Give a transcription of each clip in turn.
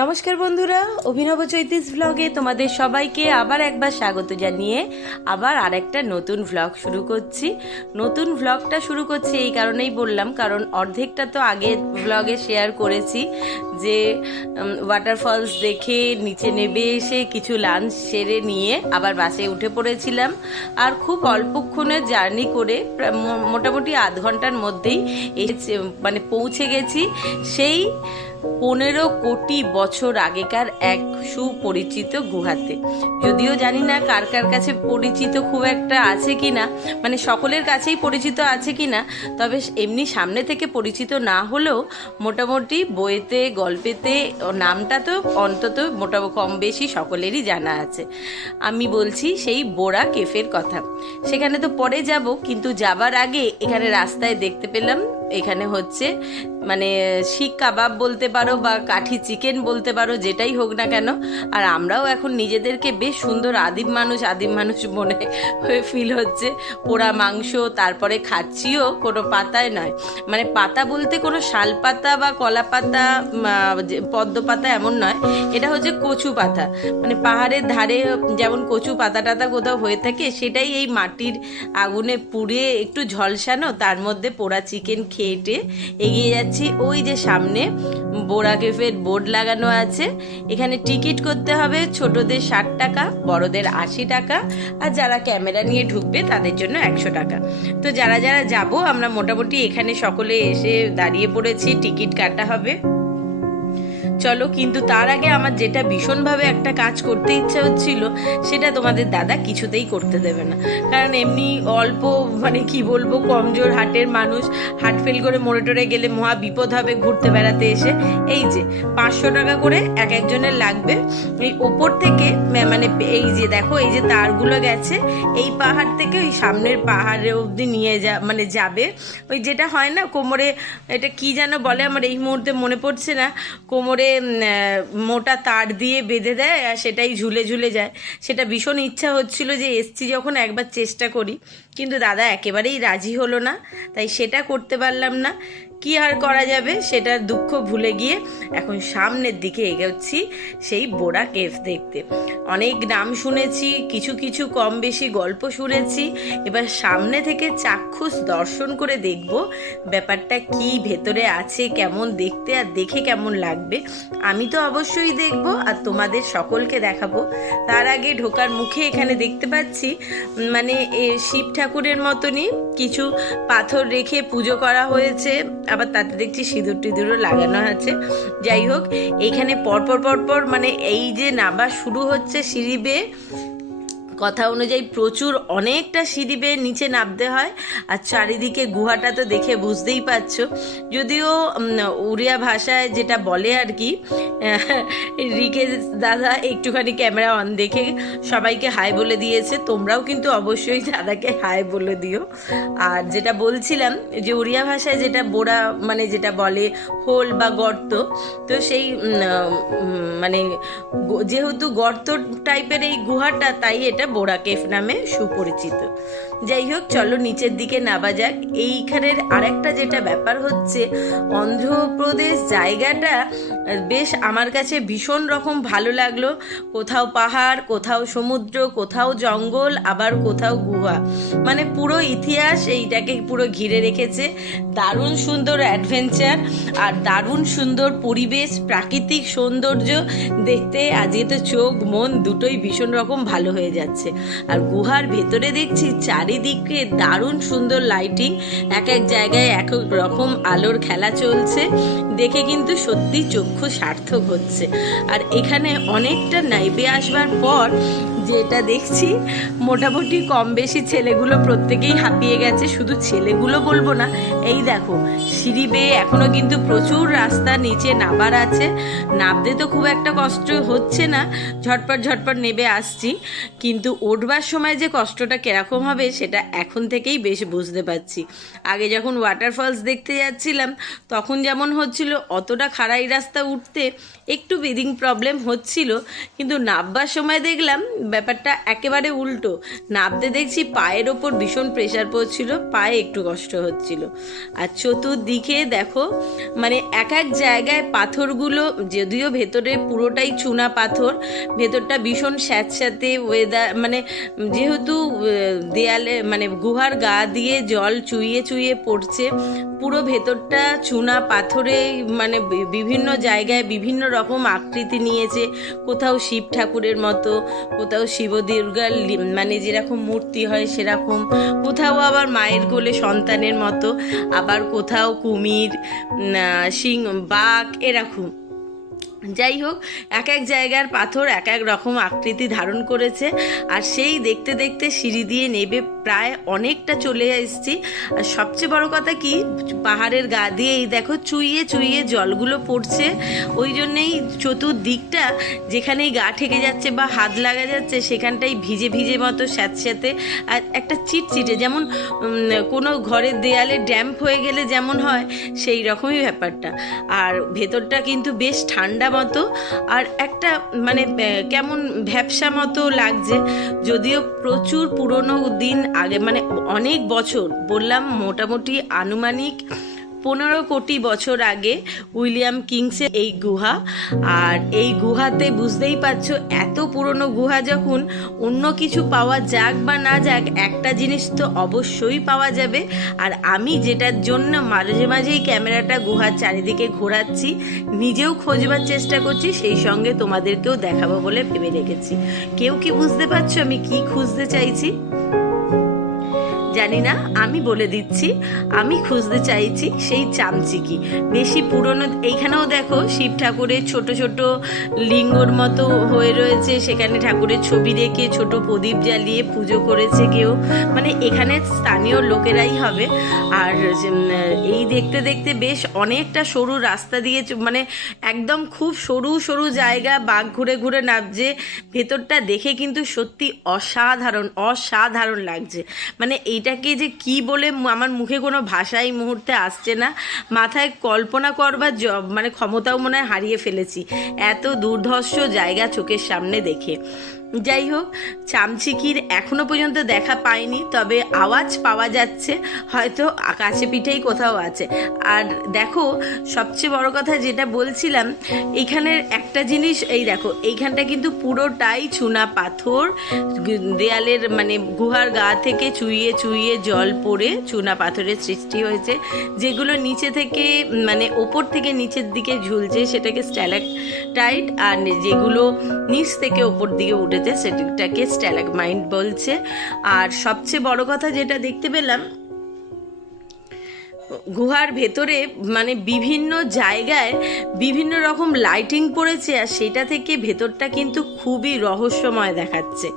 নমস্কার বন্ধুরা, অভিনব চৈতিস ব্লগে তোমাদের সবাইকে আবার একবার স্বাগত জানিয়ে আবার আরেকটা নতুন ভ্লগ শুরু করছি। নতুন ভ্লগটা শুরু করছি এই কারণেই বললাম, কারণ অর্ধেকটা তো আগে ভ্লগে শেয়ার করেছি যে ওয়াটারফলস দেখে নিচে নেমে এসে কিছু লাঞ্চ সেরে নিয়ে আবার বাসে উঠে পড়েছিলাম। আর খুব অল্পক্ষণের জার্নি করে মোটামুটি আধ ঘন্টার মধ্যেই মানে পৌঁছে গেছি সেই 15 কোটি বছর আগেকার এক সুপরিচিত গুহাতে। যদিও জানি না কার কার কাছে পরিচিত খুব একটা আছে কিনা, মানে সকলের কাছেই পরিচিত আছে কিনা, তবে এমনি সামনে থেকে পরিচিত না হলেও মোটামুটি বইতে গল্পেতে নামটা তো অন্তত মোটামুটি কম বেশি সকলেরই জানা আছে। আমি বলছি সেই বোরা কেফের কথা। সেখানে তো পরে যাব, কিন্তু যাবার আগে এখানে রাস্তায় দেখতে পেলাম এখানে হচ্ছে মানে শিক কাবাব বলতে পারো বা কাঠি চিকেন বলতে পারো, যেটাই হোক না কেন। আর আমরাও এখন নিজেদেরকে বেশ সুন্দর আদিম মানুষ মনে হয়ে ফিল হচ্ছে। পোড়া মাংস, তারপরে খাচ্ছিও কোনো পাতায় নয়, মানে পাতা বলতে কোনো শাল পাতা বা কলা পাতা পদ্ম পাতা এমন নয়, এটা হচ্ছে কচু পাতা। মানে পাহাড়ের ধারে যেমন কচু পাতা টাতা কোথাও হয়ে থাকে, সেটাই এই মাটির আগুনে পুড়ে একটু ঝলসানো, তার মধ্যে পোড়া চিকেন খেয়ে এগিয়ে যাচ্ছি। ওই যে সামনে বোরা কেফের বোর্ড লাগানো আছে, এখানে টিকিট করতে হবে। ছোটদের 60 টাকা, বড়দের 80 টাকা, আর যারা ক্যামেরা নিয়ে ঢুকবে তাদের জন্য 100 টাকা। তো যারা যারা যাব আমরা মোটামুটি এখানে সকলে এসে দাঁড়িয়ে পড়েছি, টিকিট কাটা হবে। চলো, কিন্তু তার আগে আমার যেটা ভীষণভাবে একটা কাজ করতে ইচ্ছা হচ্ছিল, সেটা তোমাদের দাদা কিছুতেই করতে দেবে না। কারণ এমনি অল্প মানে কি বলবো, কমজোর হাটের মানুষ, হাট ফেল করে মরে টরে গেলে মহা বিপদ হবে ঘুরতে বেড়াতে এসে। এই যে 500 টাকা করে এক একজনের লাগবে। এই ওপর থেকে মানে এই যে দেখো, এই যে তারগুলো গেছে, এই পাহাড় থেকে ওই সামনের পাহাড়ে অবধি নিয়ে মানে যাবে। ওই যেটা হয় না কোমরে, এটা কি যেন বলে, আমার এই মুহূর্তে মনে পড়ছে না, কোমরে মোটা তার দিয়ে বেঁধে দেয় আর সেটাই ঝুলে ঝুলে যায়। সেটা ভীষণ ইচ্ছা হচ্ছিল যে এসছি যখন একবার চেষ্টা করি, কিন্তু দাদা একেবারেই রাজি হলো না, তাই সেটা করতে পারলাম না। কি আর করা যাবে, সেটার দুঃখ ভুলে গিয়ে এখন সামনের দিকে এগোচ্ছি সেই বোরা কেভ দেখতে। অনেক নাম শুনেছি, কিছু কিছু কম বেশি গল্প শুনেছি, এবার সামনে থেকে চাক্ষুষ দর্শন করে দেখব ব্যাপারটা কি, ভেতরে আছে কেমন দেখতে, আর দেখে কেমন লাগবে। আমি তো অবশ্যই দেখব আর তোমাদের সকলকে দেখাবো। তার আগে ঢোকার মুখে এখানে দেখতে পাচ্ছি মানে শিব ঠাকুরের মতনই কিছু পাথর রেখে পুজো করা হয়েছে, আবার তাতে দেখছি সিঁদুর টিঁদুরও লাগানো আছে। যাই হোক, এইখানে পরপর মানে এই যে নামা শুরু হচ্ছে সিঁড়ি বেয়ে, কথা অনুযায়ী প্রচুর অনেকটা সিঁড়ি বেয়ে নিচে নামতে হয়। আর চারিদিকে গুহাটা তো দেখে বুঝতেই পারছো, যদিও উড়িয়া ভাষায় যেটা বলে আর কি। রিকে দাদা একটুখানি ক্যামেরা অন দেখে সবাইকে হাই বলে দিয়েছে, তোমরাও কিন্তু অবশ্যই দাদাকে হাই বলে দিও। আর যেটা বলছিলাম যে উড়িয়া ভাষায় যেটা বোরা মানে যেটা বলে হোল বা গর্ত, তো সেই মানে যেহেতু গর্ত টাইপের এই গুহাটা, তাই এটা বোরা কেফ নামে সুপরিচিত। যাই হোক, চলো নিচের দিকে নামা যাক। এইখানের আরেকটা যেটা ব্যাপার হচ্ছে, অন্ধ্রপ্রদেশ জায়গাটা বেশ আমার কাছে ভীষণ রকম ভালো লাগলো। কোথাও পাহাড়, কোথাও সমুদ্র, কোথাও জঙ্গল, আবার কোথাও গুহা, মানে পুরো ইতিহাস এইটাকে পুরো ঘিরে রেখেছে। দারুণ সুন্দর অ্যাডভেঞ্চার আর দারুণ সুন্দর পরিবেশ, প্রাকৃতিক সৌন্দর্য দেখতে আজকে তো চোখ মন দুটোই ভীষণ রকম ভালো হয়ে যাচ্ছে। আর গুহার ভেতরে দেখছি চারিদিকে দারুণ সুন্দর লাইটিং, এক এক জায়গায় এক এক রকম আলোর খেলা চলছে, দেখে কিন্তু সত্যি চক্ষু সার্থক হচ্ছে। আর এখানে অনেকটা নাইবে আসবার পর যেটা দেখছি, মোটামুটি কম বেশি ছেলেগুলো প্রত্যেকেই হাঁপিয়ে গেছে। শুধু ছেলেগুলো বলবো না, এই দেখো সিঁড়ি বেয়ে এখনো কিন্তু প্রচুর রাস্তা নিচে নামার আছে। নামতে তো খুব একটা কষ্ট হচ্ছে না, ঝটপট নেমে আসছি, কিন্তু উঠবার সময় যে কষ্টটা কিরকম হবে সেটা এখন থেকেই বেশ বুঝতে পারছি। আগে যখন ওয়াটারফলস দেখতে যাচ্ছিলাম তখন যেমন হচ্ছিল, অতটা খাড়াই রাস্তা উঠতে একটু ব্রিদিং প্রবলেম হচ্ছিল, কিন্তু নামবার সময় দেখলাম ব্যাপারটা একেবারে উল্টো, নামতে দেখছি পায়ের ওপর ভীষণ প্রেশার পড়ছিল, পায়ে একটু কষ্ট হচ্ছিল। আর চতুর্দিকে দেখো মানে এক এক জায়গায় পাথরগুলো, যদিও ভেতরে পুরোটাই চুনা পাথর, ভেতরটা ভীষণ স্যাঁতস্যাঁতে ওয়েদার, মানে যেহেতু দেয়ালে মানে গুহার গা দিয়ে জল চুইয়ে চুইয়ে পড়ছে, পুরো ভেতরটা চুনা পাথরে মানে বিভিন্ন জায়গায় বিভিন্ন রকম আকৃতি নিয়েছে। কোথাও শিব ঠাকুরের মতো, কোথাও শিব দুর্গার মানে যেরকম মূর্তি হয় সেরকম, কোথাও আবার মায়ের কোলে সন্তানের মতো, আবার কোথাও কুমির, সিং, বাঘ এরকম। যাই হোক, এক এক জায়গার পাথর এক এক রকম আকৃতি ধারণ করেছে। আর সেই দেখতে দেখতে সিঁড়ি দিয়ে নেবে প্রায় অনেকটা চলে এসেছি। আর সবচেয়ে বড় কথা কি, পাহাড়ের গা দিয়ে এই দেখো চুইয়ে চুইয়ে জলগুলো পড়ছে, ওই জন্যেই চতুর্দিকটা যেখানেই গা ঠেকে যাচ্ছে বা হাত লাগা যাচ্ছে সেখানটাই ভিজে ভিজে মতো স্যাঁতস্যাঁতে আর একটা চিটচিটে, যেমন কোনো ঘরের দেয়ালে ড্যাম্প হয়ে গেলে যেমন হয় সেই রকমই ব্যাপারটা। আর ভেতরটা কিন্তু বেশ ঠান্ডা মতো, আর একটা মানে কেমন ভ্যাপসা মতো লাগছে। যদিও প্রচুর পুরনো দিন আগে, মানে অনেক বছর, বললাম মোটামুটি আনুমানিক 15 কোটি বছর আগে উইলিয়াম কিংসের এই গুহা। আর এই গুহাতে বুঝতেই পারছো, এত পুরনো গুহা যখন, অন্য কিছু পাওয়া যাক বা না যাক, একটা জিনিস তো অবশ্যই পাওয়া যাবে। আর আমি যেটার জন্য মাঝে মাঝেই ক্যামেরাটা গুহার চারিদিকে ঘোরাচ্ছি, নিজেও খোঁজবার চেষ্টা করছি, সেই সঙ্গে তোমাদেরকেও দেখাবো বলে ভেবে রেখেছি। কেউ কি বুঝতে পারছো আমি কি খুঁজতে চাইছি? জানি না, আমি বলে দিচ্ছি, আমি খুঁজতে চাইছি সেই চামচিকি। বেশি পুরনো, এইখানেও দেখো শিব ঠাকুরের ছোট ছোট লিঙ্গর মতো হয়ে রয়েছে, সেখানে ঠাকুরের ছবি রেখে ছোট প্রদীপ জ্বালিয়ে পুজো করেছে কেউ, মানে এখানে স্থানীয় লোকেরাই হবে। আর এই দেখতে দেখতে বেশ অনেকটা সরু রাস্তা দিয়ে, মানে একদম খুব সরু সরু জায়গা, বাঘ ঘুরে ঘুরে নামছে। ভেতরটা দেখে কিন্তু সত্যি অসাধারণ অসাধারণ লাগছে। মানে এইটাকে যে কি বলে আমার মুখে কোনো ভাষা এই মুহূর্তে আসছে না, মাথায় কল্পনা করবার মানে ক্ষমতাও মনে হয় হারিয়ে ফেলেছি, এত দুর্ধর্ষ জায়গা চোখের সামনে দেখে। যাই হোক, চামচিকির এখনো পর্যন্ত দেখা পাইনি, তবে আওয়াজ পাওয়া যাচ্ছে, হয়তো কাছে পিঠেই কোথাও আছে। আর দেখো সবচেয়ে বড় কথা যেটা বলছিলাম, এইখানের একটা জিনিস, এই দেখো এইখানটা কিন্তু পুরোটাই চুনা পাথর, দেয়ালের মানে গুহার গা থেকে চুইয়ে চুইয়ে জল পড়ে চুনা পাথরের সৃষ্টি হয়েছে, যেগুলো নিচে থেকে মানে ওপর থেকে নিচের দিকে ঝুলছে সেটাকে স্ট্যালাকটাইট, আর যেগুলো নিচ থেকে ওপর দিকে উঠেছে সেটাকে স্ট্যালাগমাইট বলছে। আর সবচেয়ে বড় কথা যেটা দেখতে পেলাম, গুহার ভেতরে মানে বিভিন্ন জায়গায় বিভিন্ন রকম লাইটিং পড়েছে, আর সেটা থেকে ভেতরটা কিন্তু খুবই রহস্যময় দেখাচ্ছে।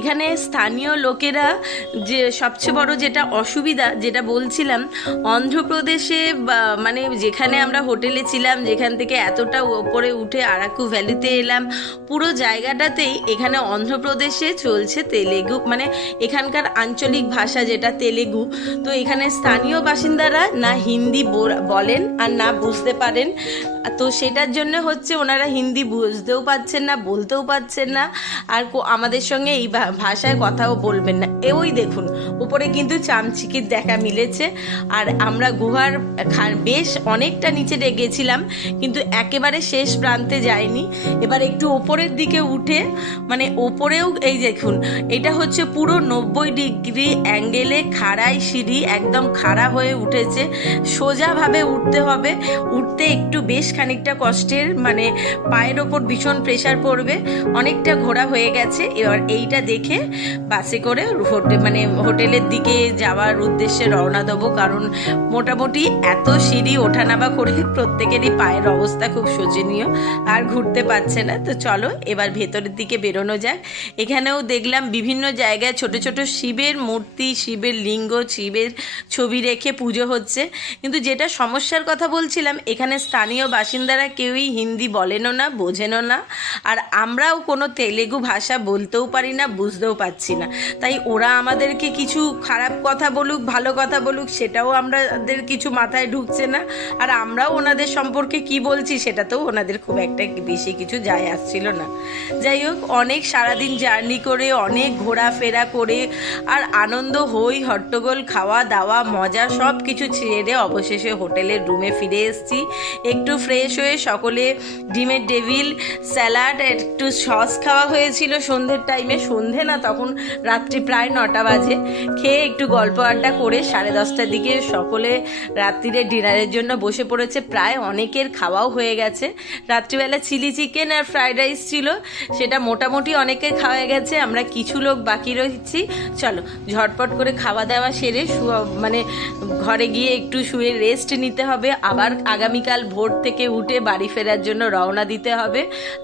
এখানে স্থানীয় লোকেরা, যে সবচেয়ে বড় যেটা অসুবিধা যেটা বলছিলাম, অন্ধ্রপ্রদেশে মানে যেখানে আমরা হোটেলে ছিলাম, যেখান থেকে এতটা ওপরে উঠে আরাকু ভ্যালিতে এলাম, পুরো জায়গাটাতেই এখানে অন্ধ্রপ্রদেশে চলছে তেলেগু, মানে এখানকার আঞ্চলিক ভাষা যেটা তেলেগু। তো এখানে স্থানীয় বাসিন্দারা না হিন্দি বলেন আর না বুঝতে পারেন, তো সেটার জন্য হচ্ছে ওনারা হিন্দি বুঝতেও পারছেন না, বলতেও পারছেন না, আর আমাদের সঙ্গে এই ভাষায় কথাও বলবেন না। ওই দেখুন উপরে কিন্তু চামচিকির দেখা মিলেছে। আর আমরা গুহার বেশ অনেকটা নিচে গেছিলাম, কিন্তু একেবারে শেষ প্রান্তে যাইনি। এবার একটু ওপরের দিকে উঠে, মানে ওপরেও এই দেখুন, এটা হচ্ছে পুরো 90 ডিগ্রি অ্যাঙ্গেলে খাড়াই সিঁড়ি, একদম খাড়া হয়ে উঠেছে, সোজাভাবে উঠতে হবে। উঠতে একটু বেশ খানিকটা কষ্টের, মানে পায়ের ওপর ভীষণ প্রেশার পড়বে, অনেকটা ঘোরা হয়ে গেছে। এবার এইটা দেখে বাসে করে মানে হোটেলের দিকে যাওয়ার উদ্দেশ্যে রওনা দেবো, কারণ মোটামুটি এত সিঁড়ি ওঠানামা করে প্রত্যেকেরই পায়ের অবস্থা খুব শোচনীয়, আর ঘুরতে পারছে না। তো চলো এবার ভেতরের দিকে বেরোনো যাক। এখানেও দেখলাম বিভিন্ন জায়গায় ছোট ছোট শিবের মূর্তি, শিবের লিঙ্গ, শিবের ছবি রেখে পুজো হচ্ছে। কিন্তু যেটা সমস্যার কথা বলছিলাম, এখানে স্থানীয় বাসিন্দারা কেউই হিন্দি বলেনও না, বোঝেনও না, আর আমরাও কোনো তেলেগু ভাষা বলতেও পারি না, বুঝতে বুঝতেও পারছি না। তাই ওরা আমাদেরকে কিছু খারাপ কথা বলুক ভালো কথা বলুক সেটাও আমাদের কিছু মাথায় ঢুকছে না, আর আমরাও ওনাদের সম্পর্কে কি বলছি সেটাতেও ওনাদের খুব একটা বেশি কিছু যায় আসছিল না। যাই হোক, অনেক সারাদিন জার্নি করে অনেক ঘোরাফেরা করে আর আনন্দ হই হট্টগোল খাওয়া দাওয়া মজা সব কিছু ছেড়ে অবশেষে হোটেলের রুমে ফিরে এসেছি। একটু ফ্রেশ হয়ে সকলে ডিমের ডেভিল স্যালাড একটু সস খাওয়া হয়েছিল সন্ধ্যের টাইমে, সন্ধে না তখন রাত্রি প্রায় 9টা বাজে, খেয়ে একটু গল্প আড্ডা করে 10:30টার দিকে সকলে রাত্রিরে ডিনারের জন্য বসে পড়েছে। প্রায় অনেকের খাওয়াও হয়ে গেছে। রাত্রিবেলা চিলি চিকেন আর ফ্রাইড রাইস ছিল, সেটা মোটামুটি অনেকের খাওয়া গেছে, আমরা কিছু লোক বাকি রয়েছি। চলো ঝটপট করে খাওয়া দাওয়া সেরে মানে ঘরে গিয়ে একটু শুয়ে রেস্ট নিতে হবে, আবার আগামীকাল ভোর থেকে উঠে বাড়ি ফেরার জন্য রওনা দিতে হবে।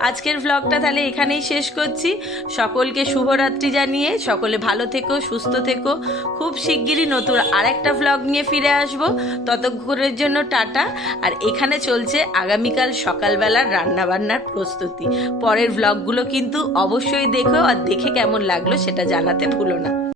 আজকের ভ্লগটা তাহলে এখানেই শেষ করছি। সকলকে শুভরাত্রি জানিয়ে সকলে ভালো থেকো, সুস্থ থেকো। খুব শিগগিরই নতুন আরেকটা ভ্লগ নিয়ে ফিরে আসবো, ততক্ষণের জন্য টাটা। আর এখানে চলছে আগামীকাল সকালবেলার রান্নাবান্নার প্রস্তুতি। পরের ভ্লগগুলো কিন্তু অবশ্যই দেখো, আর দেখে কেমন লাগলো সেটা জানাতে ভুলো না।